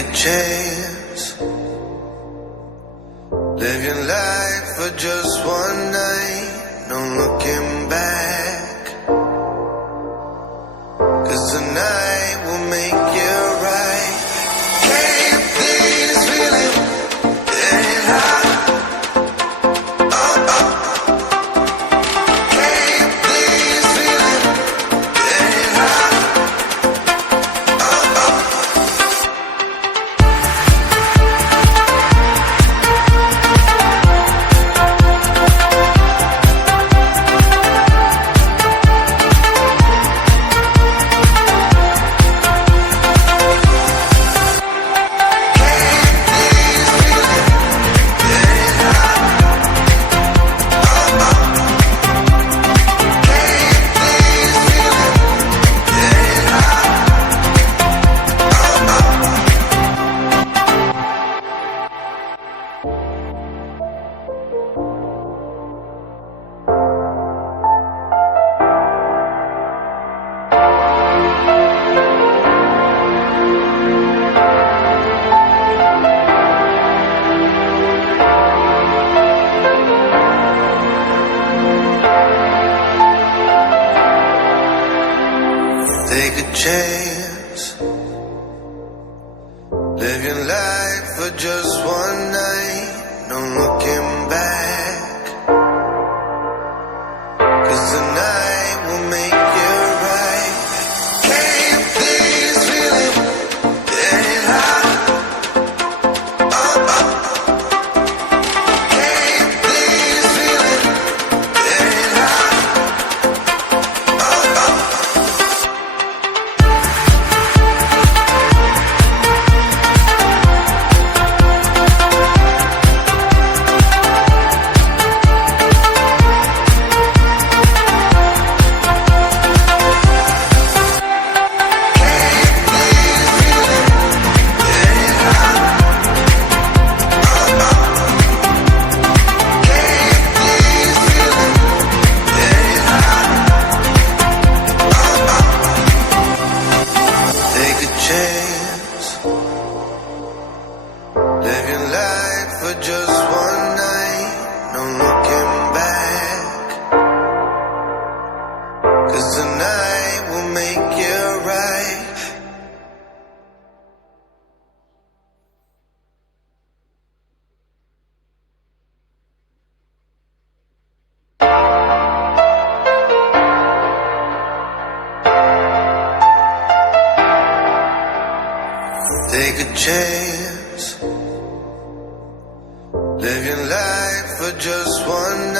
a chance. Live your life for just one night, no looking back. 'Cause tonight will make you right. Can't please feeling getting high. Oh, oh. Can't please feeling getting high. Oh, oh. Take a chance. Live your life for just one night, no looking back. 'Cause tonight will make you right. Can't please feeling getting high. Oh, oh. Can't please feeling getting high. Oh, oh. Take a chance. Live your life for just one night, no looking back. 'Cause tonight will make you right. Take a chance. Live your life for just one night.